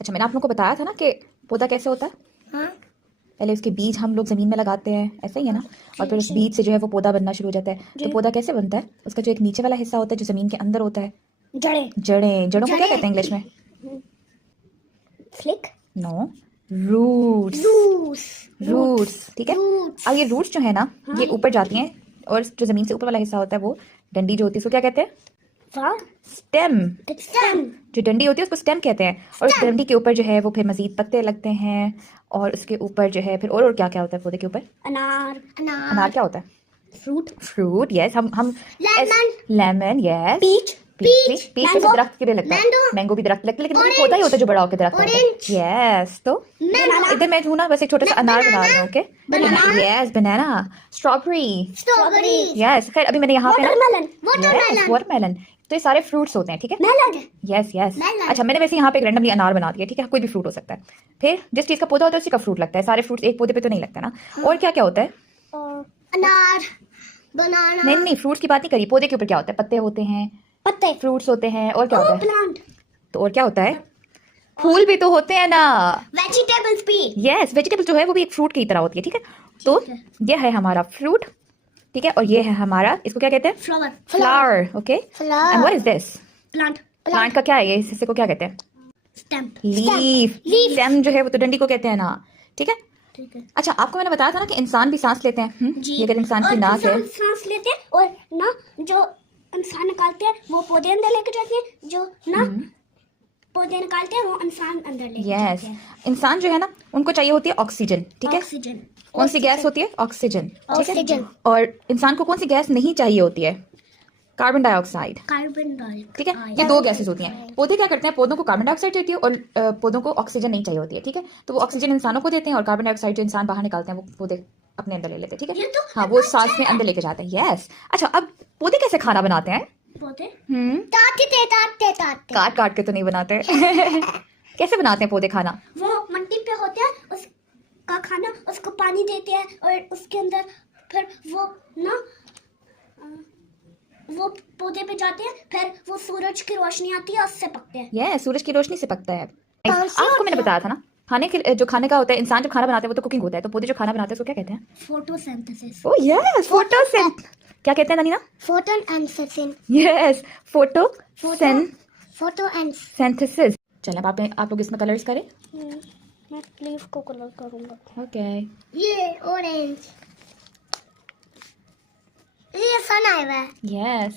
अच्छा, मैंने आप लोगों को बताया था ना कि पौधा कैसे होता है। हाँ। पहले उसके बीज हम लोग ज़मीन में लगाते हैं, ऐसा ही है ना। और फिर उस बीज से जो है वो पौधा बनना शुरू हो जाता है। तो पौधा कैसे बनता है? उसका जो एक नीचे वाला हिस्सा होता है जो ज़मीन के अंदर होता है, जड़ें। जड़ों को क्या कहते हैं इंग्लिश में? फ्लिक। No, roots. रूट्स, ठीक है। अब ये रूट्स जो है ना, ये ऊपर जाती हैं और जो ज़मीन से ऊपर वाला हिस्सा होता है वो डंडी जो होती है उसको क्या कहते हैं? स्टेम। जो डंडी होती है उसको स्टेम कहते हैं। और उस डंडी के ऊपर जो है वो फिर मजीद पत्ते लगते हैं और उसके ऊपर जो है फिर और क्या क्या होता है पौधे के ऊपर? अनार क्या होता है? Fruit yes. हम लेमन यस। पीच तो दरख्त के लिए लगता है। मैंगो भी दरख्त लगता है, लेकिन वो पौधा ही होता है जो बड़ा होकर दरख्त होता है। यस। तो इधर मैं हूँ ना, बस एक छोटा सा अनार बना रही हूँ। ओके यस, बनाना, स्ट्रॉबेरी यस। खैर अभी मैंने यहाँ पे ना वाटरमेलन, तो ये सारे फ्रूट्स होते हैं, ठीक है। Yes yes. अच्छा, मैंने वैसे यहाँ पे एक रैंडमली अनार बना दिया, ठीक है। कोई भी फ्रूट हो सकता है। फिर जिस चीज का पौधा होता है उसी का फ्रूट लगता है। सारे फ्रूट्स एक पौधे पे तो नहीं लगता ना। और क्या क्या होता है? अनार, बनाना। नहीं, फ्रूट्स की बात नहीं करी। पौधे के ऊपर क्या होता है? पत्ते होते हैं, फ्रूट्स होते हैं, और क्या होता है? प्लांट। तो और क्या होता है? फूल भी तो होते हैं ना। वेजिटेबल्स भी। यस, वेजिटेबल जो है वो भी एक फ्रूट की तरह होती है, ठीक है। तो ये है हमारा फ्रूट, ठीक है। और ये है हमारा, इसको क्या कहते हैं? Flower. Okay, and what is this? Plant का क्या है ये? इस हिस्से को क्या कहते हैं? लीफ। स्टेम जो है वो तो डंडी को कहते हैं ना, ठीक है। अच्छा, आपको मैंने बताया था ना कि इंसान भी सांस लेते हैं। ये अगर इंसान की नाक है, सांस लेते हैं और ना जो इंसान निकालते हैं वो पौधे अंदर लेके जाते हैं, जो ना पौधे निकालते हैं वो इंसान अंदर लेके जाते हैं। इंसान जो है ना उनको चाहिए होती है ऑक्सीजन, ठीक है। ऑक्सीजन। कौन सी गैस होती है? ऑक्सीजन, ठीक है। और इंसान को कौन सी गैस नहीं चाहिए होती है? कार्बन डाइऑक्साइड, ठीक है। ये दो गैसेस होती हैं। पौधे क्या करते हैं? पौधों को कार्बन डाइऑक्साइड चाहिए होती है और पौधों को ऑक्सीजन नहीं चाहिए होती है, ठीक है। तो वो ऑक्सीजन इंसानों को देते हैं और कार्बन डाइऑक्साइड जो इंसान बाहर निकालते हैं वो पौधे अपने अंदर ले लेते हैं, ठीक है। हाँ, वो सांस में अंदर लेके जाते हैं। यस। अच्छा, अब पौधे कैसे खाना बनाते हैं? काट काट के तो नहीं बनाते। कैसे बनाते हैं पौधे खाना? वो मिट्टी पे होते हैं, उसका खाना, उसको पानी देते हैं और उसके अंदर फिर वो ना वो पौधे पे जाते हैं, फिर वो सूरज की रोशनी आती है उससे पकते हैं। ये सूरज की रोशनी से पकता है। आपको मैंने बताया था ना, खाने के जो खाने का होता है, इंसान जब खाना बनाते हैं वो तो कुकिंग होता है। तो पौधे जो खाना बनाते हैं उसको क्या कहते हैं? फोटोसिंथेसिस। ओह यस, क्या कहते हैं ननीना? फोटोसिंथेसिस। Yes, photosynthesis. चलें, अब आप लोग इसमें कलर्स करें। मैं लीफ को कलर करूंगा। ओके। ये ऑरेंज, ये सन आया हुआ है। यस।